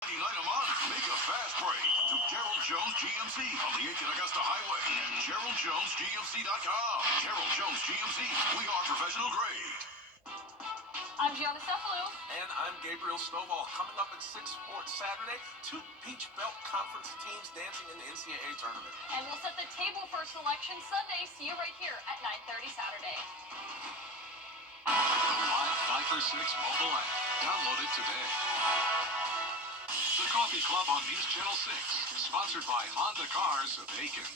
Night a month, make a fast break to Gerald Jones GMC on the 8th and Augusta Highway at GeraldJonesGMC.com. Gerald Jones GMC, we are professional grade. I'm Gianna Cephalou. And I'm Gabriel Snowball. Coming up at 6 Sports Saturday, 2 Peach Belt Conference teams dancing in the NCAA tournament. And we'll set the table for Selection Sunday. See you right here at 9:30 Saturday. Live 5 for 6 mobile app. Download it today. The Coffee Club on News Channel 6, sponsored by Honda Cars of Aiken.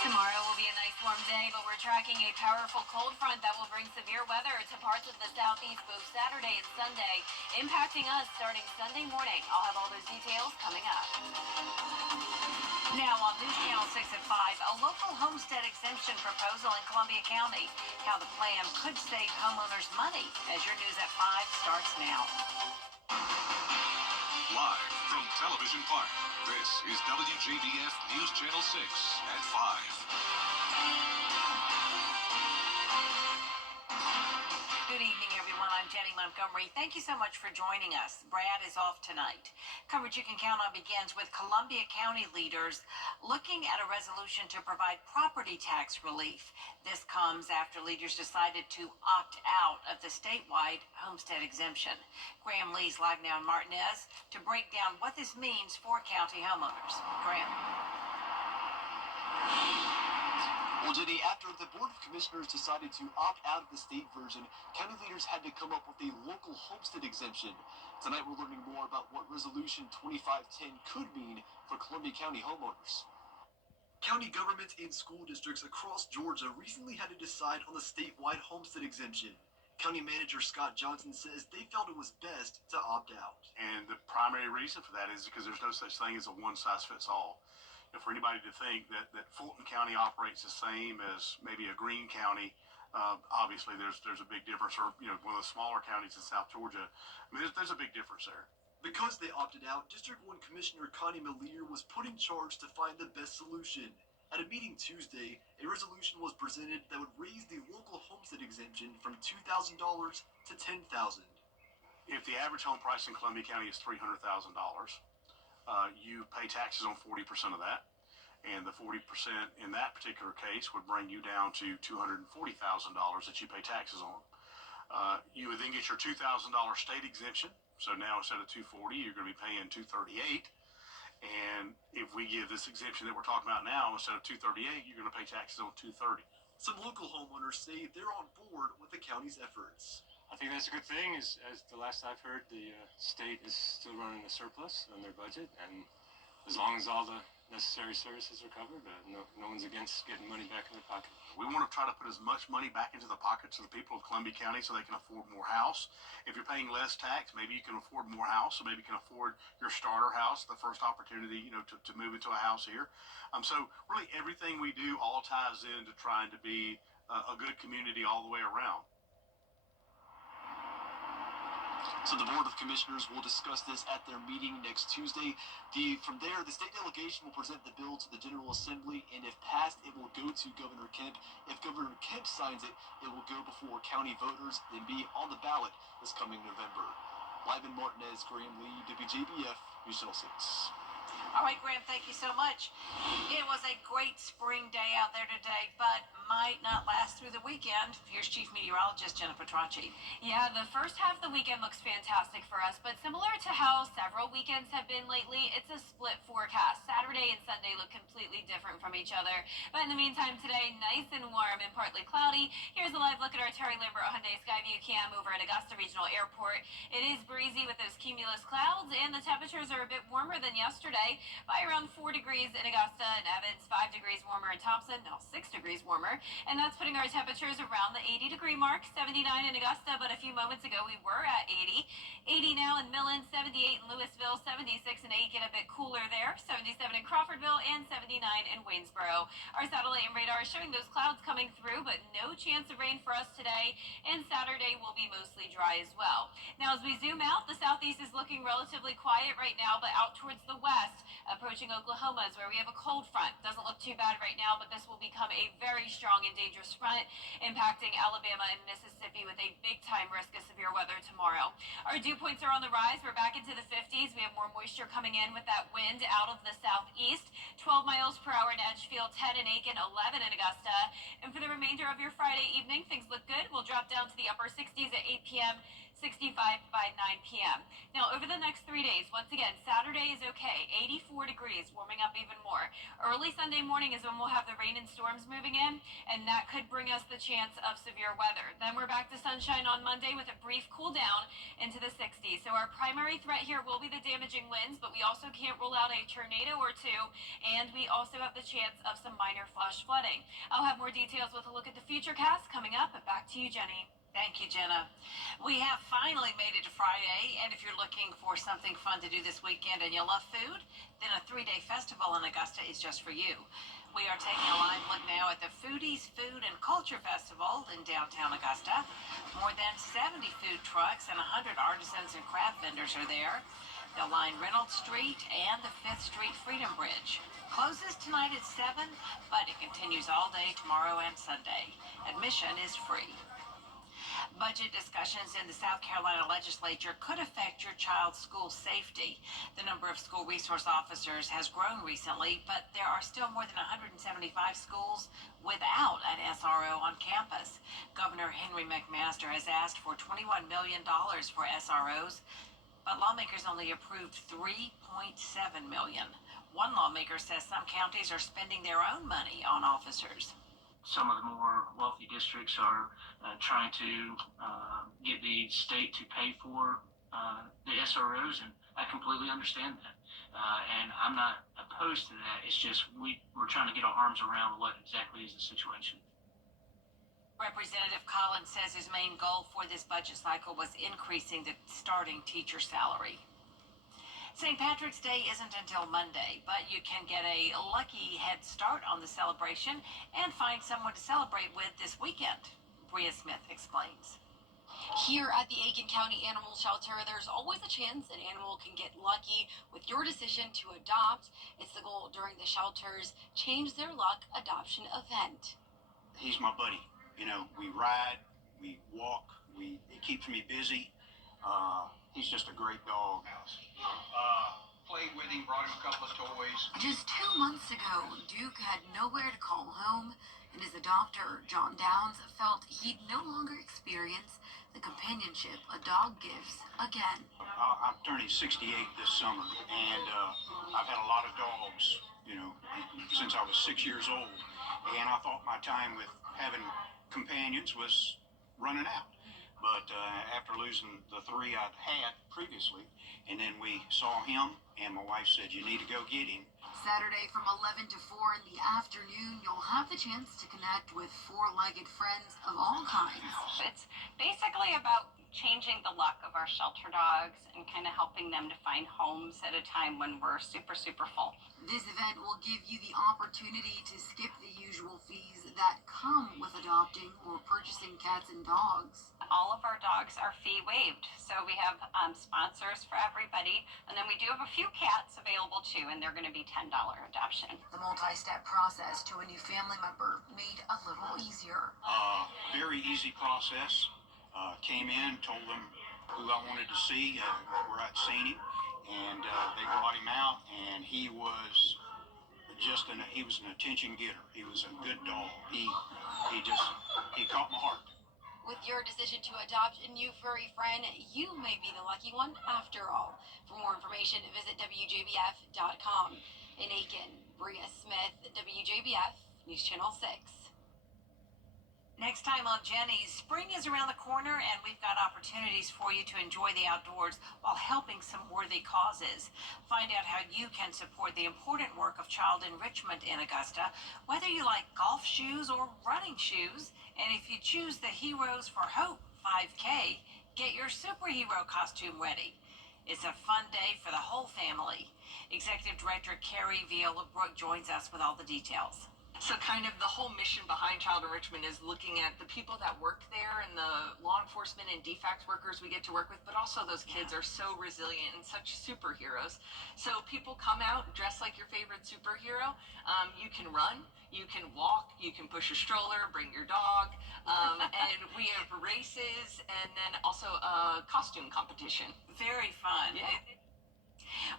Tomorrow will be a nice warm day, but we're tracking a powerful cold front that will bring severe weather to parts of the southeast both Saturday and Sunday, impacting us starting Sunday morning. I'll have all those details coming up. Now on News Channel 6 at 5, a local homestead exemption proposal in Columbia County. How the plan could save homeowners money as your News at 5 starts now. Live from Television Park, this is WJBF News Channel 6 at 5. Good evening, everyone. I'm Jenny Montgomery. Thank you so much for joining us. Brad is off tonight. Coverage you can count on begins with Columbia County leaders looking at a resolution to provide property tax relief. This comes after leaders decided to opt out of the statewide homestead exemption. Graham Lee's live now in Martinez to break down what this means for county homeowners. Graham. Well, Jenny, after the Board of Commissioners decided to opt out of the state version, county leaders had to come up with a local homestead exemption. Tonight, we're learning more about what Resolution 2510 could mean for Columbia County homeowners. County governments and school districts across Georgia recently had to decide on the statewide homestead exemption. County Manager Scott Johnson says they felt it was best to opt out. And the primary reason for that is because there's no such thing as a one-size-fits-all. For anybody to think that Fulton County operates the same as maybe a Greene County, obviously there's a big difference, or one of the smaller counties in South Georgia. I mean, there's a big difference there. Because they opted out, District 1 Commissioner Connie Melier was put in charge to find the best solution. At a meeting Tuesday, a resolution was presented that would raise the local homestead exemption from $2,000 to $10,000. If the average home price in Columbia County is $300,000, you pay taxes on 40% of that, and the 40% in that particular case would bring you down to $240,000 that you pay taxes on. You would then get your $2,000 state exemption, so now instead of $240, you're going to be paying $238, and if we give this exemption that we're talking about now, instead of $238, you're going to pay taxes on $230. Some local homeowners say they're on board with the county's efforts. I think that's a good thing. As the last I've heard, the state is still running a surplus on their budget, and as long as all the necessary services are covered, no one's against getting money back in their pocket. We want to try to put as much money back into the pockets of the people of Columbia County so they can afford more house. If you're paying less tax, maybe you can afford more house, so maybe you can afford your starter house, the first opportunity, to move into a house here. So really everything we do all ties into trying to be a good community all the way around. So the Board of Commissioners will discuss this at their meeting next Tuesday. From there, the state delegation will present the bill to the General Assembly, and if passed, it will go to Governor Kemp. If Governor Kemp signs it, it will go before county voters and be on the ballot this coming November. Live in Martinez, Graham Lee, WJBF, News Channel 6. All right, Graham, thank you so much. It was a great spring day out there today, but might not last through the weekend. Here's Chief Meteorologist Jenna Petracci. Yeah, the first half of the weekend looks fantastic for us, but similar to how several weekends have been lately, it's a split forecast. Saturday and Sunday look completely different from each other. But in the meantime, today, nice and warm and partly cloudy. Here's a live look at our Terry Lambert Hyundai Skyview cam over at Augusta Regional Airport. It is breezy with those cumulus clouds, and the temperatures are a bit warmer than yesterday by around 4 degrees in Augusta and Evans, 5 degrees warmer in Thompson, now 6 degrees warmer. And that's putting our temperatures around the 80-degree mark, 79 in Augusta, but a few moments ago we were at 80. 80 now in Millen, 78 in Louisville, 76 in Aiken, a bit cooler there, 77 in Crawfordville, and 79 in Waynesboro. Our satellite and radar is showing those clouds coming through, but no chance of rain for us today, and Saturday will be mostly dry as well. Now, as we zoom out, the southeast is looking relatively quiet right now, but out towards the west, west, approaching Oklahoma is where we have a cold front. Doesn't look too bad right now, but this will become a very strong and dangerous front, impacting Alabama and Mississippi with a big-time risk of severe weather tomorrow. Our dew points are on the rise. We're back into the 50s. We have more moisture coming in with that wind out of the southeast. 12 miles per hour in Edgefield, 10 in Aiken, 11 in Augusta. And for the remainder of your Friday evening, things look good. We'll drop down to the upper 60s at 8 p.m., 65 by 9 p.m. Now, over the next 3 days, once again, Saturday is okay, 84 degrees, warming up even more. Early Sunday morning is when we'll have the rain and storms moving in, and that could bring us the chance of severe weather. Then we're back to sunshine on Monday with a brief cool down into the 60s. So our primary threat here will be the damaging winds, but we also can't rule out a tornado or two, and we also have the chance of some minor flash flooding. I'll have more details with a look at the futurecast coming up, but back to you, Jenny. Thank you, Jenna. We have finally made it to Friday, and if you're looking for something fun to do this weekend and you love food, then a 3-day festival in Augusta is just for you. We are taking a live look now at the Foodies Food and Culture Festival in downtown Augusta. More than 70 food trucks and 100 artisans and craft vendors are there. They'll line Reynolds Street and the 5th Street Freedom Bridge. Closes tonight at 7, but it continues all day tomorrow and Sunday. Admission is free. Budget discussions in the South Carolina legislature could affect your child's school safety. The number of school resource officers has grown recently, but there are still more than 175 schools without an SRO on campus. Governor Henry McMaster has asked for $21 million for SROs, but lawmakers only approved $3.7 million. One lawmaker says some counties are spending their own money on officers. Some of the more wealthy districts are trying to get the state to pay for the SROs, and I completely understand that. And I'm not opposed to that. It's just we're trying to get our arms around what exactly is the situation. Representative Collins says his main goal for this budget cycle was increasing the starting teacher salary. St. Patrick's Day isn't until Monday, but you can get a lucky head start on the celebration and find someone to celebrate with this weekend. Bria Smith explains. Here at the Aiken County Animal Shelter, there's always a chance an animal can get lucky with your decision to adopt. It's the goal during the shelter's Change Their Luck adoption event. He's my buddy. You know, we ride, we walk, he keeps me busy. He's just a great dog. Played with him, brought him a couple of toys. Just 2 months ago, Duke had nowhere to call home, and his adopter, John Downs, felt he'd no longer experience the companionship a dog gives again. I'm turning 68 this summer, and I've had a lot of dogs, you know, since I was 6 years old. And I thought my time with having companions was running out. But after losing the 3 I'd had previously, and then we saw him, and my wife said, you need to go get him. Saturday from 11 to 4 in the afternoon, you'll have the chance to connect with four-legged friends of all kinds. It's basically about changing the luck of our shelter dogs and kind of helping them to find homes at a time when we're super, super full. This event will give you the opportunity to skip the usual fees that come with adopting or purchasing cats and dogs. All of our dogs are fee waived, so we have sponsors for everybody, and then we do have a few cats available too, and they're going to be $10 adoption. The multi-step process to a new family member made a little easier. Very easy process. Came in, told them who I wanted to see, where I'd seen him, and they brought him out, and he was an attention getter. He was a good dog. He caught my heart. With your decision to adopt a new furry friend, you may be the lucky one after all. For more information, visit WJBF.com. In Aiken, Bria Smith, WJBF, News Channel 6. Next time on Jenny's, spring is around the corner, and we've got opportunities for you to enjoy the outdoors while helping some worthy causes. Find out how you can support the important work of child enrichment in Augusta, whether you like golf shoes or running shoes. And if you choose the Heroes for Hope 5K, get your superhero costume ready. It's a fun day for the whole family. Executive Director Carrie Viola Brook joins us with all the details. So kind of the whole mission behind child enrichment is looking at the people that work there and the law enforcement and DFACS workers we get to work with, but also those kids are so resilient and such superheroes. So people come out dressed like your favorite superhero. You can run, you can walk, you can push a stroller, bring your dog, and we have races and then also a costume competition. Very fun. Yeah.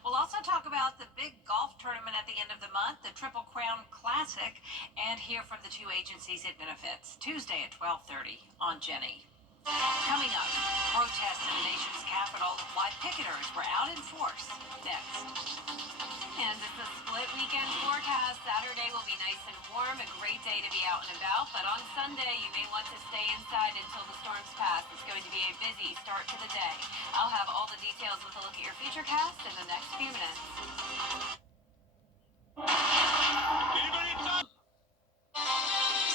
We'll also talk about the big golf tournament at the end of the month, the Triple Crown Classic, and hear from the two agencies it benefits. Tuesday at 12:30 on Jenny. Coming up, protests in the nation's capital, why picketers were out in force. Next. And it's a split weekend forecast. Saturday will be nice and warm, a great day to be out and about. But on Sunday, you may want to stay inside until the storms pass. It's going to be a busy start to the day. I'll have all the details with a look at your futurecast in the next few minutes.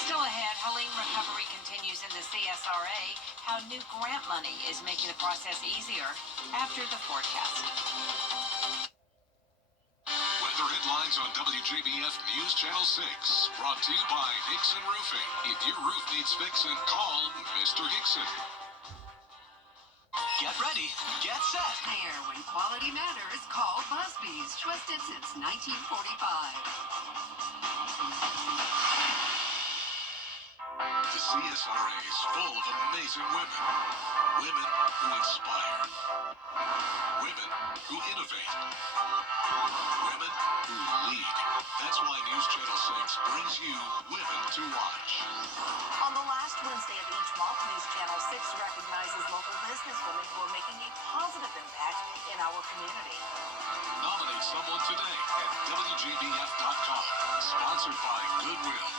Still ahead, Helene recovery continues in the CSRA, how new grant money is making the process easier after the forecast. Weather headlines on WJBF News Channel 6. Brought to you by Hickson Roofing. If your roof needs fixing, call Mr. Hickson. Get ready, get set. There, when quality matters, call Busby's. Trusted since 1945. The CSRA is full of amazing women. Women who inspire. Women who innovate. Women who lead. That's why News Channel 6 brings you Women to Watch. On the last Wednesday of each month, News Channel 6 recognizes local businesswomen who are making a positive impact in our community. Nominate someone today at WJBF.com. Sponsored by Goodwill.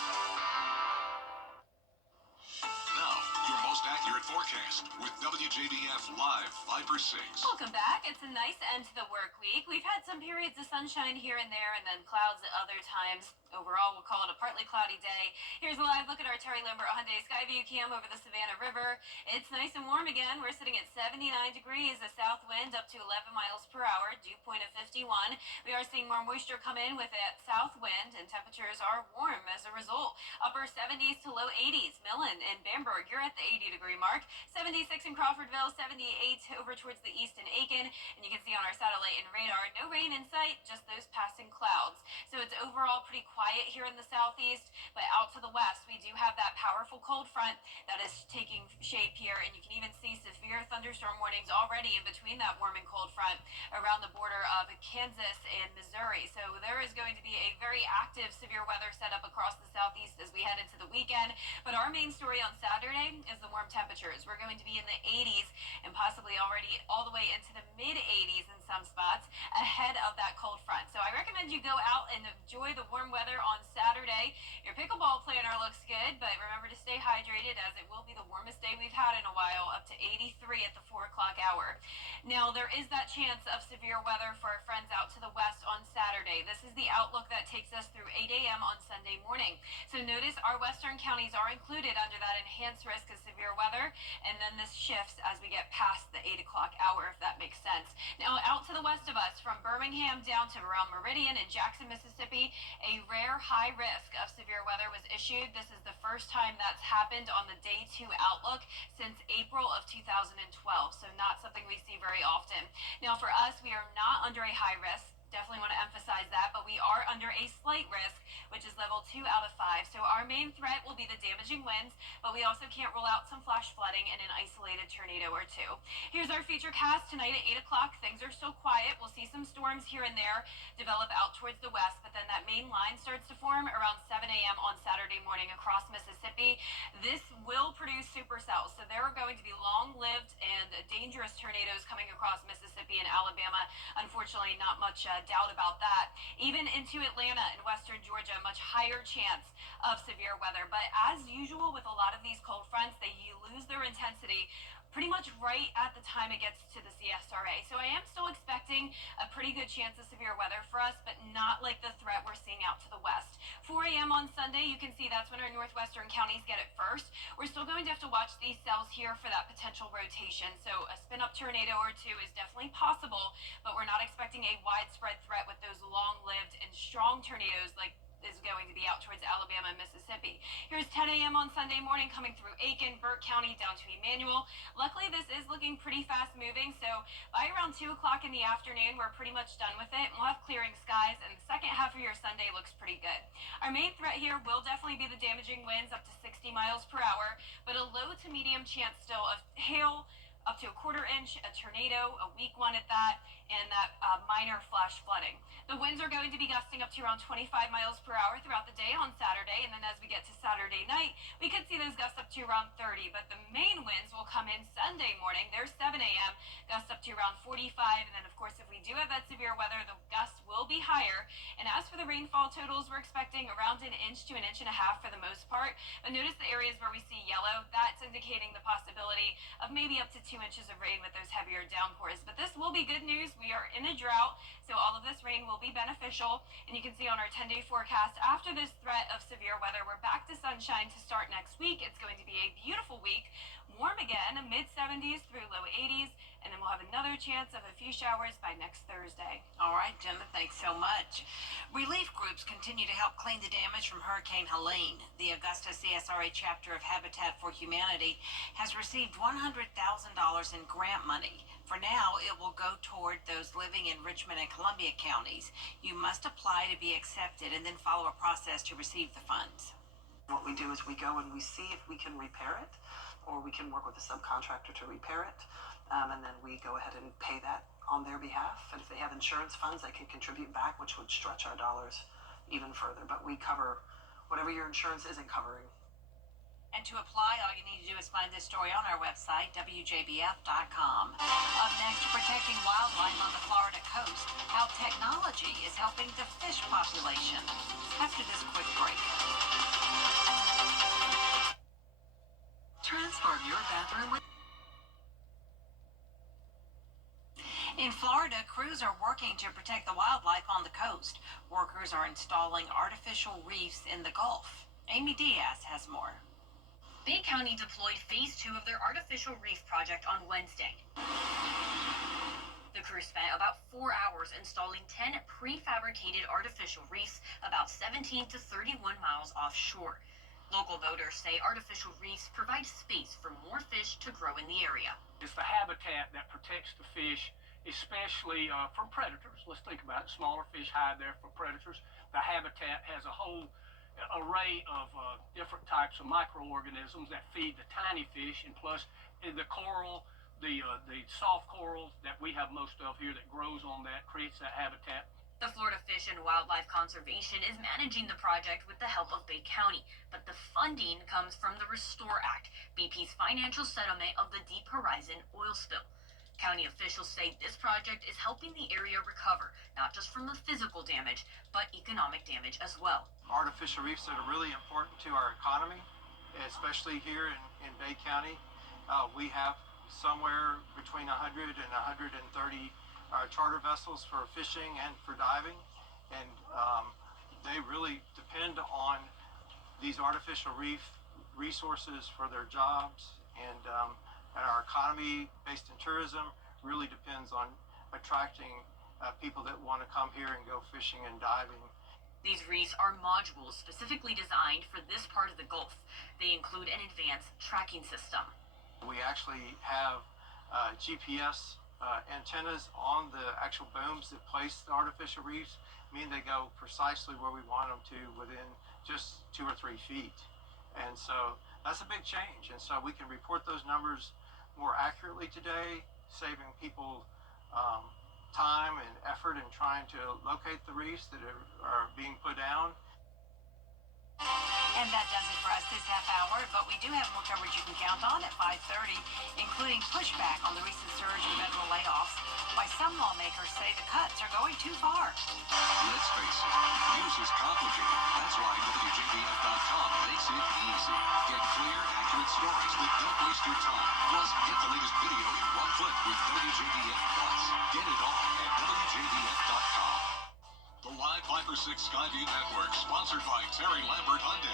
Now, your most accurate forecast with WJBF Live Viper 6. Welcome back. It's a nice end to the work week. We've had some periods of sunshine here and there and then clouds at other times. Overall, we'll call it a partly cloudy day. Here's a live look at our Terry Lambert Hyundai Skyview cam over the Savannah River. It's nice and warm again. We're sitting at 79 degrees, a south wind up to 11 miles per hour, dew point of 51. We are seeing more moisture come in with that south wind, and temperatures are warm as a result. Upper 70s to low 80s. Millen and Bamberg, you're at the 80-degree mark. 76 in Crawfordville, 78 over towards the east in Aiken. And you can see on our satellite and radar, no rain in sight, just those passing clouds. So it's overall pretty quiet here in the southeast, but out to the west, we do have that powerful cold front that is taking shape here, and you can even see severe thunderstorm warnings already in between that warm and cold front around the border of Kansas and Missouri. So there is going to be a very active severe weather setup across the southeast as we head into the weekend. But our main story on Saturday is the warm temperatures. We're going to be in the 80s and possibly already all the way into the mid-80s in some spots ahead of that cold front. So I recommend you go out and enjoy the warm weather on Saturday. Your pickleball planner looks good, but remember to stay hydrated as it will be the warmest day we've had in a while, up to 83 at the 4 o'clock hour. Now, there is that chance of severe weather for our friends out to the west on Saturday. This is the outlook that takes us through 8 a.m. on Sunday morning. So notice our western counties are included under that enhanced risk of severe weather, and then this shifts as we get past the 8 o'clock hour, if that makes sense. Now, out to the west of us, from Birmingham down to around Meridian and Jackson, Mississippi, a rare high risk of severe weather was issued. This is the first time that's happened on the day 2 outlook since April of 2012, so not something we see very often. Now, for us, we are not under a high risk. Definitely want to emphasize that, but we are under a slight risk, which is level 2 out of 5. So our main threat will be the damaging winds, but we also can't rule out some flash flooding and an isolated tornado or two. Here's our feature cast tonight at 8 o'clock. Things are still quiet. We'll see some storms here and there develop out towards the west, but then that main line starts to form around 7 a.m. on Saturday morning across Mississippi. This will produce supercells, so there are going to be long-lived and dangerous tornadoes coming across Mississippi and Alabama. Unfortunately, not much doubt about that. Even into Atlanta and western Georgia, much higher chance of severe weather. But as usual with a lot of these cold fronts, they lose their intensity pretty much right at the time it gets to the CSRA. So I am still expecting a pretty good chance of severe weather for us, but not like the threat we're seeing out to the west. 4 a.m. on Sunday, you can see that's when our northwestern counties get it first. We're still going to have to watch these cells here for that potential rotation. So a spin-up tornado or two is definitely possible, but we're not expecting a widespread threat with those long-lived and strong tornadoes like is going to be out towards Alabama and Mississippi. Here's 10 a.m. on Sunday morning coming through Aiken, Burke County down to Emmanuel. Luckily, this is looking pretty fast moving, so by around 2 o'clock in the afternoon, we're pretty much done with it. We'll have clearing skies, and the second half of your Sunday looks pretty good. Our main threat here will definitely be the damaging winds up to 60 miles per hour, but a low to medium chance still of hail, up to a quarter inch, a tornado, a weak one at that, and that minor flash flooding. The winds are going to be gusting up to around 25 miles per hour throughout the day on Saturday, and then as we get to Saturday night, we could see those gusts up to around 30, but the main winds will come in Sunday morning. They're 7 a.m., gusts up to around 45, and then of course if we do have that severe weather, the gusts will be higher. And as for the rainfall totals, we're expecting around 1 inch to 1.5 inches for the most part, but notice the areas where we see yellow, that's indicating the possibility of maybe up to 2 inches of rain with those heavier downpours. But this will be good news. We are in a drought, so all of this rain will be beneficial. And you can see on our 10-day forecast, after this threat of severe weather, we're back to sunshine to start next week. It's going to be a beautiful week, warm again, mid-70s through low 80s, and then we'll have another chance of a few showers by next Thursday. All right, Gemma, thanks so much. Relief groups continue to help clean the damage from Hurricane Helene. The Augusta CSRA chapter of Habitat for Humanity has received $100,000 in grant money. For now, it will go toward those living in Richmond and Columbia counties. You must apply to be accepted and then follow a process to receive the funds. What we do is we go and we see if we can repair it, or we can work with a subcontractor to repair it, and then we go ahead and pay that on their behalf. And if they have insurance funds, they can contribute back, which would stretch our dollars even further. But we cover whatever your insurance isn't covering. And to apply, all you need to do is find this story on our website, WJBF.com. Up next, protecting wildlife on the Florida coast, how technology is helping the fish population. After this quick break. Transform your bathroom with... In Florida, crews are working to protect the wildlife on the coast. Workers are installing artificial reefs in the Gulf. Amy Diaz has more. Bay County deployed phase 2 of their artificial reef project on Wednesday. The crew spent about 4 hours installing 10 prefabricated artificial reefs about 17 to 31 miles offshore. Local voters say artificial reefs provide space for more fish to grow in the area. It's the habitat that protects the fish, especially from predators. Let's think about it. Smaller fish hide there for predators. The habitat has a whole array of different types of microorganisms that feed the tiny fish, and plus the coral, the soft coral that we have most of here that grows on that, creates that habitat. The Florida Fish and Wildlife Conservation is managing the project with the help of Bay County, but the funding comes from the Restore Act, BP's financial settlement of the Deep Horizon oil spill. County officials say this project is helping the area recover, not just from the physical damage, but economic damage as well. Artificial reefs are really important to our economy, especially here in Bay County. We have somewhere between 100 and 130 charter vessels for fishing and for diving, and they really depend on these artificial reef resources for their jobs, and our economy based in tourism really depends on attracting people that want to come here and go fishing and diving. These reefs are modules specifically designed for this part of the Gulf. They include an advanced tracking system. We actually have GPS antennas on the actual booms that place the artificial reefs, meaning they go precisely where we want them to within just 2 or 3 feet. And so that's a big change. And so we can report those numbers more accurately today, saving people time and effort in trying to locate the reefs that are being put down. And that does it for us this half hour, but we do have more coverage you can count on at 5:30, including pushback on the recent surge in federal layoffs, why some lawmakers say the cuts are going too far. Let's face it, news is complicated. That's why WJBF.com makes it easy. Get clear, accurate stories that don't waste your time. Plus, get the latest video in one click with WJBF Plus. Get it all at WJBF.com. The Live 5 or 6 Skyview Network, sponsored by Terry Lambert Hyundai.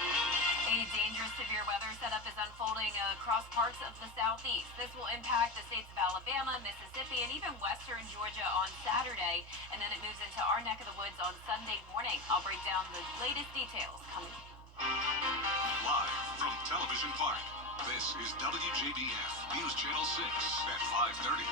A dangerous severe weather setup is unfolding across parts of the southeast. This will impact the states of Alabama, Mississippi, and even western Georgia on Saturday, and then it moves into our neck of the woods on Sunday morning. I'll break down the latest details coming. Live from Television Park, this is WJBF News Channel 6 at 5:30.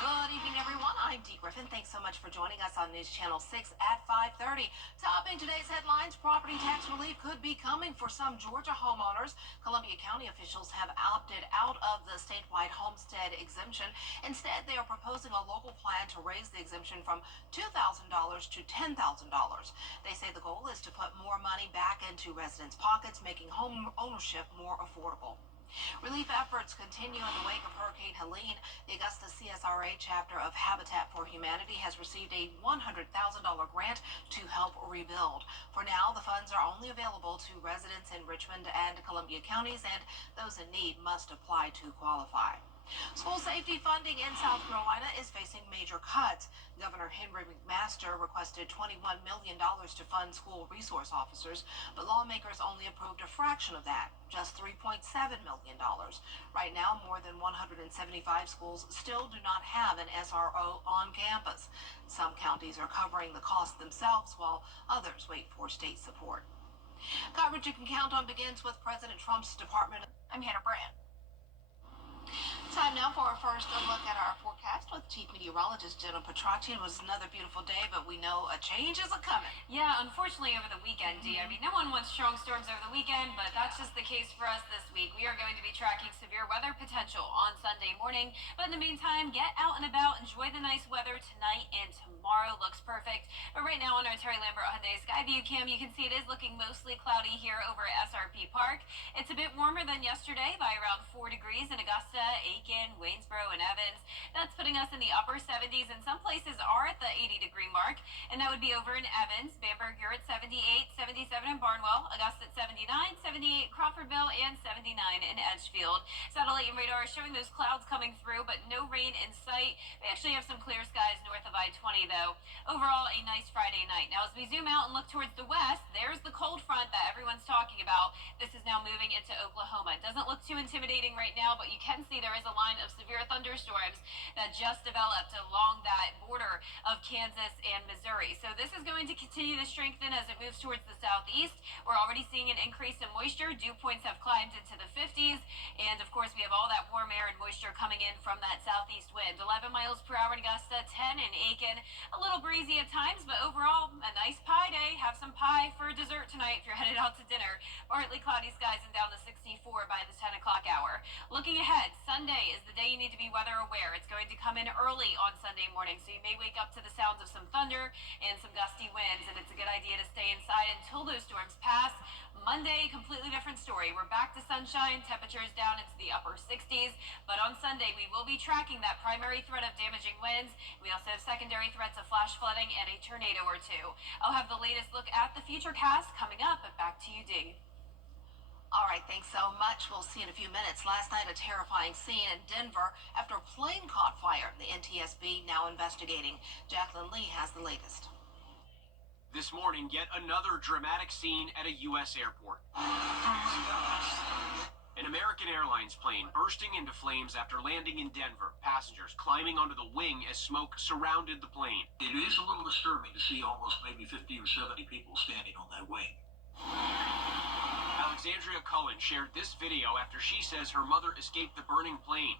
Good evening, everyone. I'm Dee Griffin. Thanks so much for joining us on News Channel 6 at 5:30. Topping today's headlines, property tax relief could be coming for some Georgia homeowners. Columbia County officials have opted out of the statewide homestead exemption. Instead, they are proposing a local plan to raise the exemption from $2,000 to $10,000. They say the goal is to put more money back into residents' pockets, making home ownership more affordable. Relief efforts continue in the wake of Hurricane Helene. The Augusta CSRA chapter of Habitat for Humanity has received a $100,000 grant to help rebuild. For now, the funds are only available to residents in Richmond and Columbia counties, and those in need must apply to qualify. School safety funding in South Carolina is facing major cuts. Governor Henry McMaster requested $21 million to fund school resource officers, but lawmakers only approved a fraction of that, just $3.7 million. Right now, more than 175 schools still do not have an SRO on campus. Some counties are covering the cost themselves, while others wait for state support. Coverage you can count on begins with President Trump's Department. I'm Hannah Brand. Time now for our first look at our forecast with Chief Meteorologist Jenna Petracci. It was another beautiful day, but we know a change is a-coming. Yeah, unfortunately over the weekend, Dee. I mean, no one wants strong storms over the weekend, but that's just the case for us this week. We are going to be tracking severe weather potential on Sunday morning. But in the meantime, get out and about, enjoy the nice weather tonight and tomorrow. Looks perfect. But right now on our Terry Lambert Hyundai Skyview cam, you can see it is looking mostly cloudy here over at SRP Park. It's a bit warmer than yesterday by around 4 degrees in Augusta, Aiken, Waynesboro, and Evans. That's putting us in the upper 70s, and some places are at the 80-degree mark, and that would be over in Evans. Bamberg, you're at 78, 77 in Barnwell, Augusta at 79, 78 Crawfordville, and 79 in Edgefield. Satellite and radar is showing those clouds coming through, but no rain in sight. We actually have some clear skies north of I-20, though. Overall, a nice Friday night. Now, as we zoom out and look towards the west, there's the cold front that everyone's talking about. This is now moving into Oklahoma. It doesn't look too intimidating right now, but you can see there is a line of severe thunderstorms that just developed along that border of Kansas and Missouri. So this is going to continue to strengthen as it moves towards the southeast. We're already seeing an increase in moisture. Dew points have climbed into the 50s. And of course, we have all that warm air and moisture coming in from that southeast wind. 11 miles per hour in Augusta, 10 in Aiken. A little breezy at times, but overall, a nice pie day. Have some pie for dessert tonight if you're headed out to dinner. Partly cloudy skies and down to 64 by the 10 o'clock hour. Looking ahead, Sunday is the day you need to be weather aware. It's going to come in early on Sunday morning, so you may wake up to the sounds of some thunder and some gusty winds, and it's a good idea to stay inside until those storms pass. Monday, completely different story. We're back to sunshine, temperatures down into the upper 60s, but on Sunday we will be tracking that primary threat of damaging winds. We also have secondary threats of flash flooding and a tornado or two. I'll have the latest look at the future cast coming up, but back to you, Dee. All right, thanks so much. We'll see in a few minutes. Last night, a terrifying scene in Denver after a plane caught fire. The NTSB now investigating. Jacqueline Lee has the latest. This morning, yet another dramatic scene at a U.S. airport. An American Airlines plane bursting into flames after landing in Denver. Passengers climbing onto the wing as smoke surrounded the plane. It is a little disturbing to see almost maybe 50 or 70 people standing on that wing. Alexandria Cullen shared this video after she says her mother escaped the burning plane.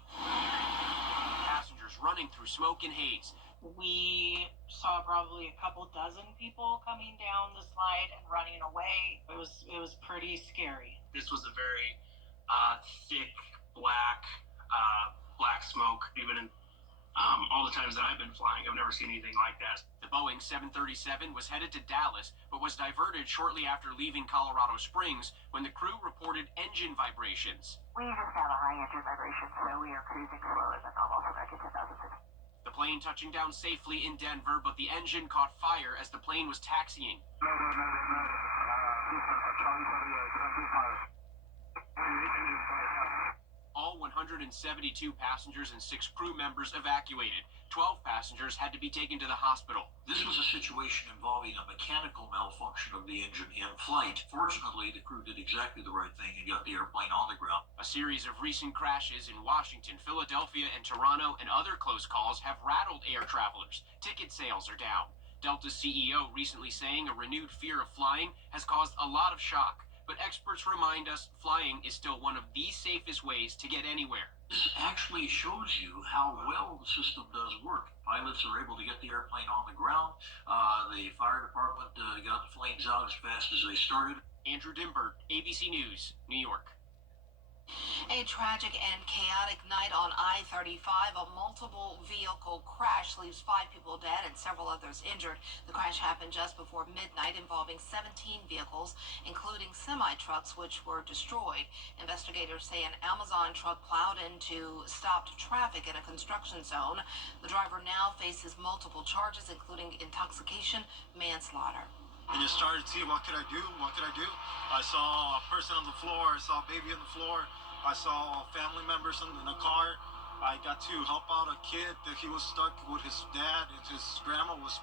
Passengers running through smoke and haze. We saw probably a couple dozen people coming down the slide and running away. It was pretty scary. This was a very thick, black smoke. Even in all the times that I've been flying, I've never seen anything like that. The Boeing 737 was headed to Dallas, but was diverted shortly after leaving Colorado Springs when the crew reported engine vibrations. We just have a high engine vibration, so we are cruising slower than normal for back in 2006. The plane touching down safely in Denver, but the engine caught fire as the plane was taxiing. All 172 passengers and 6 crew members evacuated. 12 passengers had to be taken to the hospital. This was a situation involving a mechanical malfunction of the engine in flight. Fortunately, the crew did exactly the right thing and got the airplane on the ground. A series of recent crashes in Washington, Philadelphia, and Toronto and other close calls have rattled air travelers. Ticket sales are down. Delta's CEO recently saying a renewed fear of flying has caused a lot of shock. But experts remind us flying is still one of the safest ways to get anywhere. This actually shows you how well the system does work. Pilots are able to get the airplane on the ground. The fire department got the flames out as fast as they started. Andrew Dimbert, ABC News, New York. A tragic and chaotic night on I-35. A multiple vehicle crash leaves 5 people dead and several others injured. The crash happened just before midnight, involving 17 vehicles, including semi-trucks, which were destroyed. Investigators say an Amazon truck plowed into stopped traffic in a construction zone. The driver now faces multiple charges, including intoxication, manslaughter. And just started to see, what could I do? What could I do? I saw a person on the floor. I saw a baby on the floor. I saw family members in the car. I got to help out a kid that he was stuck with his dad, and his grandma was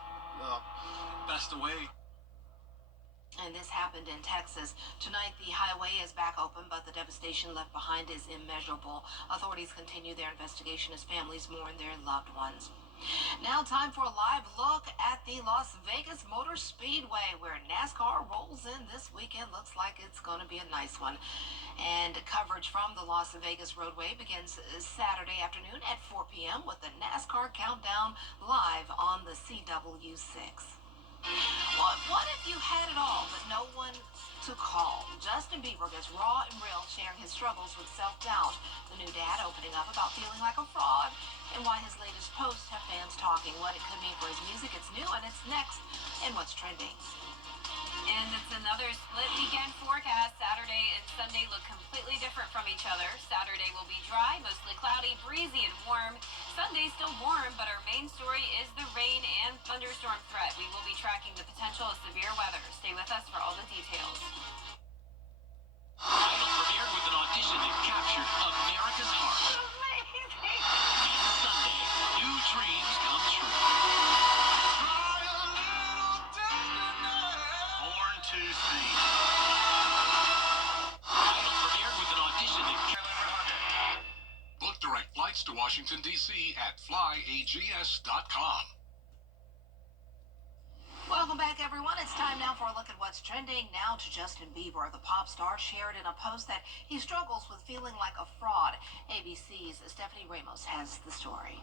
passed away. And this happened in Texas. Tonight, the highway is back open, but the devastation left behind is immeasurable. Authorities continue their investigation as families mourn their loved ones. Now time for a live look at the Las Vegas Motor Speedway, where NASCAR rolls in this weekend. Looks like it's going to be a nice one. And coverage from the Las Vegas roadway begins Saturday afternoon at 4 p.m. with the NASCAR Countdown live on the CW6. What if you had it all, but no one to call? Justin Bieber gets raw and real, sharing his struggles with self-doubt. The new dad opening up about feeling like a fraud, and why his latest posts have fans talking. What it could mean for his music. It's new and it's next in What's Trending. And it's another split weekend forecast. Saturday and Sunday look completely different from each other. Saturday will be dry, mostly cloudy, breezy, and warm. Sunday's still warm, but our main story is the rain and thunderstorm threat. We will be tracking the potential of severe weather. Stay with us for all the details. Idol premiered with an audition that captured America's heart. And Sunday, new dreams come true. Born to Sing. Idol premiered with an audition that Book direct flights to Washington, D.C. at flyags.com. Welcome back, everyone. It's time now for a look at what's trending. Now to Justin Bieber. The pop star shared in a post that he struggles with feeling like a fraud. ABC's Stephanie Ramos has the story.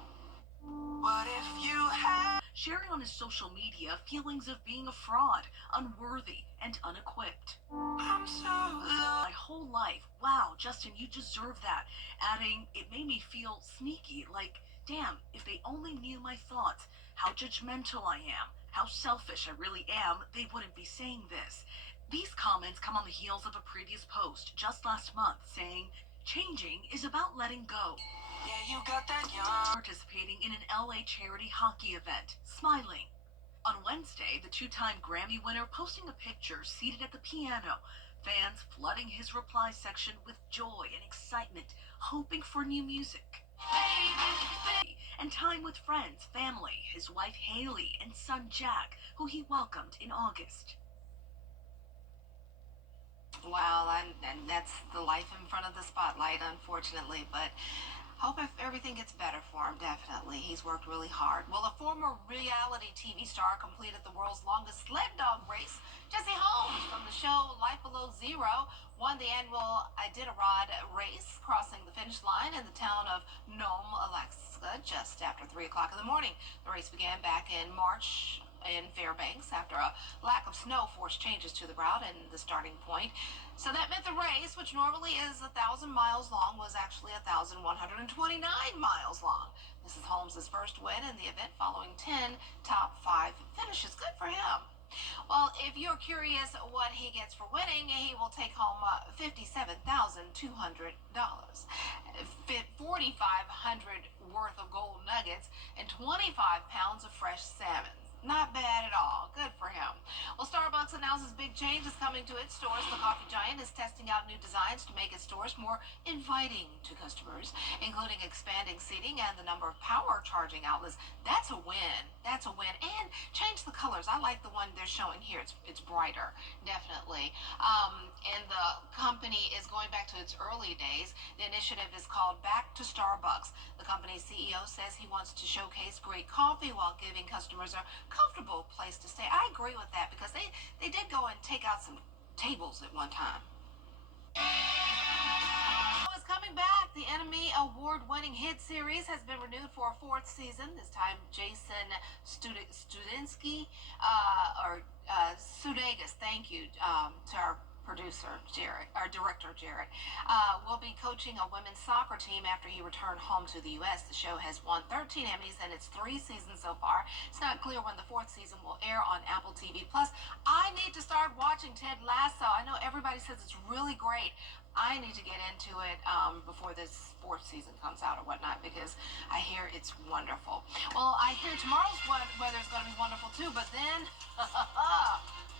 What if you had... Sharing on his social media feelings of being a fraud, unworthy, and unequipped. I'm so low. My whole life. Wow, Justin, you deserve that. Adding, it made me feel sneaky, like, damn, if they only knew my thoughts, how judgmental I am, how selfish I really am, they wouldn't be saying this. These comments come on the heels of a previous post just last month saying, changing is about letting go. Yeah, you got that young. Participating in an LA charity hockey event, smiling. On Wednesday, the two-time Grammy winner posting a picture seated at the piano, fans flooding his reply section with joy and excitement, hoping for new music. And time with friends, family, his wife Haley, and son Jack, who he welcomed in August. Wow, and that's the life in front of the spotlight, unfortunately, but hope if everything gets better for him, definitely. He's worked really hard. Well, a former reality TV star completed the world's longest sled dog race. Jesse Holmes from the show Life Below Zero won the annual Iditarod race, crossing the finish line in the town of Nome, Alaska, just after 3 o'clock in the morning. The race began back in March in Fairbanks after a lack of snow forced changes to the route and the starting point. So that meant the race, which normally is 1,000 miles long, was actually 1,129 miles long. This is Holmes' first win in the event following 10 top 5 finishes. Good for him. Well, if you're curious what he gets for winning, he will take home $57,200, $4,500 worth of gold nuggets, and 25 pounds of fresh salmon. Not bad at all. Good for him. Well, Starbucks announces big changes coming to its stores. The coffee giant is testing out new designs to make its stores more inviting to customers, including including expanding seating and the number of power charging outlets. That's a win. That's a win. And change the colors. I like the one they're showing here. It's brighter, definitely. And the company is going back to its early days. The initiative is called Back to Starbucks. The company's CEO says he wants to showcase great coffee while giving customers a comfortable place to stay. I agree with that because they did go and take out some tables at one time. Is coming back. The Enemy Award-winning hit series has been renewed for a fourth season. This time, Jason Sudeikis, Sudeikis, thank you to our producer, Jared, our director, Jared, will be coaching a women's soccer team after he returned home to the U.S. The show has won 13 Emmys and it's 3 seasons so far. It's not clear when the fourth season will air on Apple TV+. I need to start watching Ted Lasso. I know everybody says it's really great. I need to get into it before this fourth season comes out or whatnot because I hear it's wonderful. Well, I hear tomorrow's weather is going to be wonderful too, but then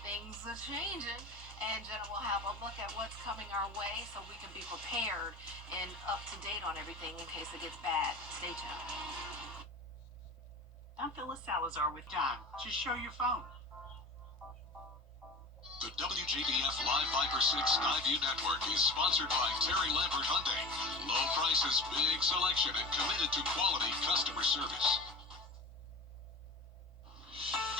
things are changing. And Jenna will have a look at what's coming our way so we can be prepared and up to date on everything in case it gets bad. Stay tuned. I'm Phyllis Salazar with John. Just show your phone. The WJBF Live Viper 6 Skyview Network is sponsored by Terry Lambert Hyundai. Low prices, big selection, and committed to quality customer service.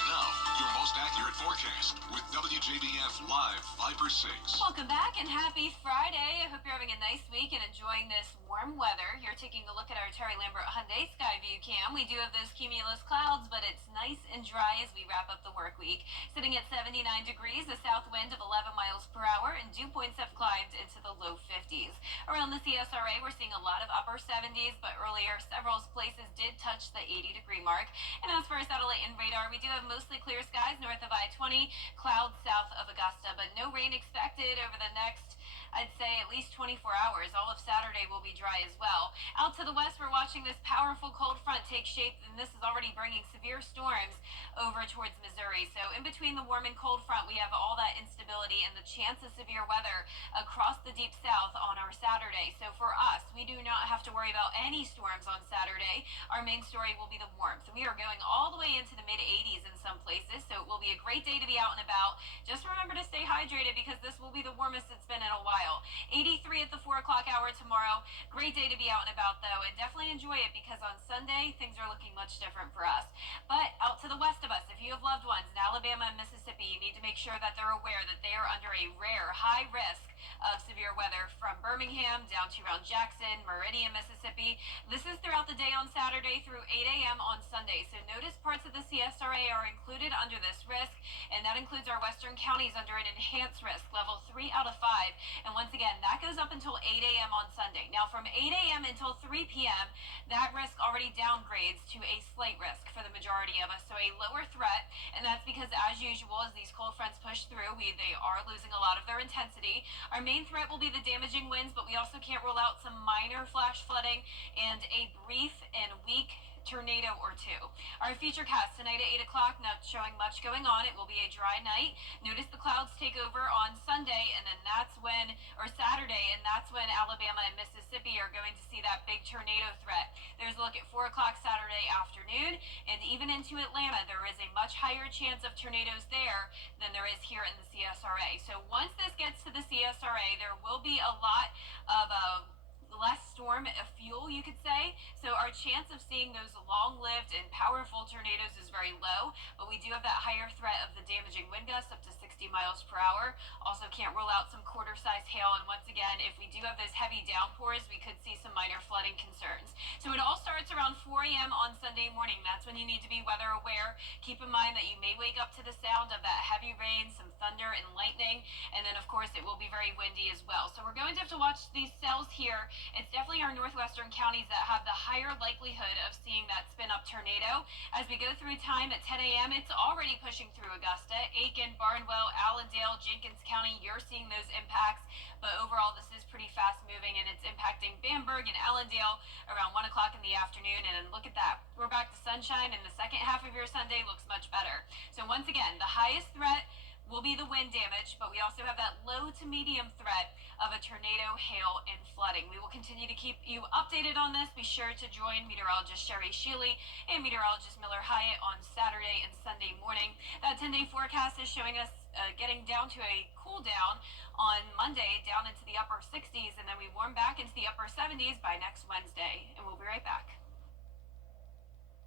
Now, your most accurate forecast with WJBF Live Viper 6. Welcome back and happy Friday. I hope you're having a nice week and enjoying this warm weather. You're taking a look at our Terry Lambert Hyundai Skyview cam. We do have those cumulus clouds, but it's nice and dry as we wrap up the work week. Sitting at 79 degrees, a south wind of 11 miles per hour, and dew points have climbed into the low 50s. Around the CSRA, we're seeing a lot of upper 70s, but earlier several places did touch the 80-degree mark. And as for our satellite and radar, we do have mostly clear skies north of I-20, clouds south of Augusta, but no rain expected over the next, I'd say, at least 24 hours. All of Saturday will be dry as well. Out to the west, we're watching this powerful cold front take shape, and this is already bringing severe storms over towards Missouri. So in between the warm and cold front, we have all that instability and the chance of severe weather across the deep south on our Saturday. So for us, we do not have to worry about any storms on Saturday. Our main story will be the warmth. We are going all the way into the mid-80s in some places, so it will be a great day to be out and about. Just remember to stay hydrated because this will be the warmest it's been in a while. 83 at the 4 o'clock hour tomorrow. Great day to be out and about, though, and definitely enjoy it because on Sunday, things are looking much different for us. But out to the west of us, if you have loved ones in Alabama and Mississippi, you need to make sure that they're aware that they are under a rare, high risk of severe weather from Birmingham down to around Jackson, Meridian, Mississippi. This is throughout the day on Saturday through 8 a.m. on Sunday. So notice parts of the CSRA are included under this risk, and that includes our western counties under an enhanced risk, level 3 out of 5. And once again, that goes up until 8 a.m. on Sunday. Now, from 8 a.m. until 3 p.m., that risk already downgrades to a slight risk for the majority of us, so a lower threat. And that's because, as usual, as these cold fronts push through, they are losing a lot of their intensity. Our main threat will be the damaging winds, but we also can't rule out some minor flash flooding and a brief and weak tornado or two. Our feature cast tonight at 8 o'clock, not showing much going on. It will be a dry night. Notice the clouds take over on Sunday, and then that's when, or Saturday, and that's when Alabama and Mississippi are going to see that big tornado threat. There's a look at 4 o'clock Saturday afternoon, and even into Atlanta, there is a much higher chance of tornadoes there than there is here in the CSRA. So once this gets to the CSRA, there will be a lot of less storm fuel, you could say. So our chance of seeing those long-lived and powerful tornadoes is very low, but we do have that higher threat of the damaging wind gusts up to 60 miles per hour. Also can't rule out some quarter-size hail, and once again, if we do have those heavy downpours, we could see some minor flooding concerns. So it all starts around 4 a.m. on Sunday morning. That's when you need to be weather aware. Keep in mind that you may wake up to the sound of that heavy rain, some thunder and lightning, and then of course it will be very windy as well. So we're going to have to watch these cells here. It's definitely our northwestern counties that have the higher likelihood of seeing that spin-up tornado. As we go through time at 10 a.m., it's already pushing through Augusta, Aiken, Barnwell, Allendale, Jenkins County. You're seeing those impacts, but overall this is pretty fast moving, and it's impacting Bamberg and Allendale around 1 o'clock in the afternoon. And then look at that. We're back to sunshine, and the second half of your Sunday looks much better. So once again, the highest threat will be the wind damage, but we also have that low to medium threat of a tornado, hail, and flooding. We will continue to keep you updated on this. Be sure to join meteorologist Sherry Shealy and meteorologist Miller Hyatt on Saturday and Sunday morning. That 10-day forecast is showing us getting down to a cool down on Monday, down into the upper 60s, and then we warm back into the upper 70s by next Wednesday. And we'll be right back.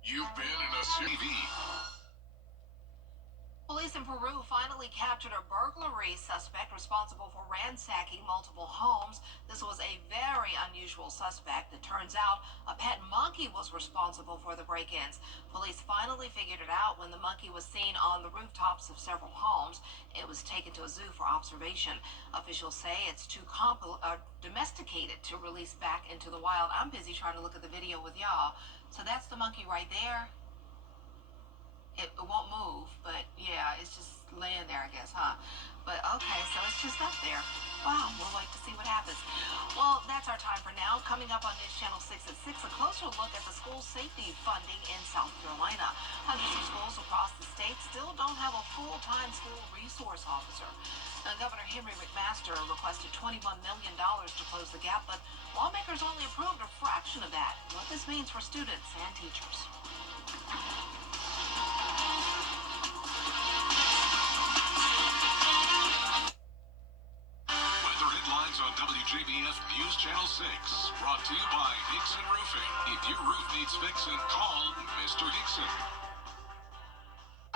You've been in a CV. Police in Peru finally captured a burglary suspect responsible for ransacking multiple homes. This was a very unusual suspect. It turns out a pet monkey was responsible for the break-ins. Police finally figured it out when the monkey was seen on the rooftops of several homes. It was taken to a zoo for observation. Officials say it's too domesticated to release back into the wild. I'm busy trying to look at the video with y'all. So that's the monkey right there. It won't move, but yeah, it's just laying there, I guess, huh? But okay, so it's just up there. Wow, we'll wait to see what happens. Well, that's our time for now. Coming up on News Channel 6 at 6, a closer look at the school safety funding in South Carolina. Hundreds of schools across the state still don't have a full-time school resource officer. Now, Governor Henry McMaster requested $21 million to close the gap, but lawmakers only approved a fraction of that. What this means for students and teachers. Weather headlines on WJBF News Channel 6. Brought to you by Hickson Roofing. If your roof needs fixing, call Mr. Hickson.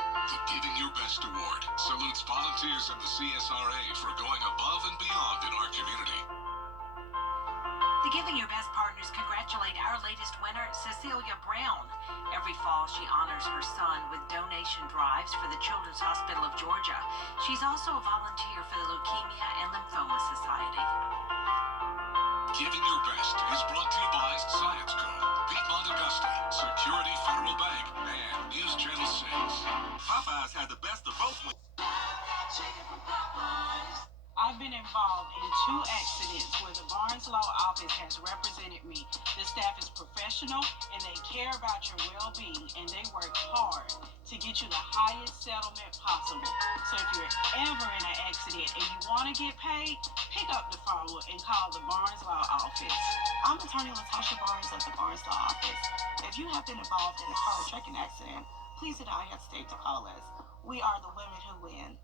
The Giving Your Best Award salutes volunteers in the CSRA for going above and beyond in our community. The Giving Your Best partners congratulate our latest winner, Cecilia Brown. Every fall, she honors her son with donation drives for the Children's Hospital of Georgia. She's also a volunteer for the Leukemia and Lymphoma Society. Giving Your Best is brought to you by Science Co., Piedmont Augusta, Security Federal Bank, and News Channel 6. Popeyes had the best of both. I've been involved in 2 accidents where the Barnes Law Office has represented me. The staff is professional and they care about your well-being, and they work hard to get you the highest settlement possible. So if you're ever in an accident and you want to get paid, pick up the phone and call the Barnes Law Office. I'm attorney Latasha Barnes of the Barnes Law Office. If you have been involved in a car or trucking accident, please do not hesitate to call us. We are the women who win.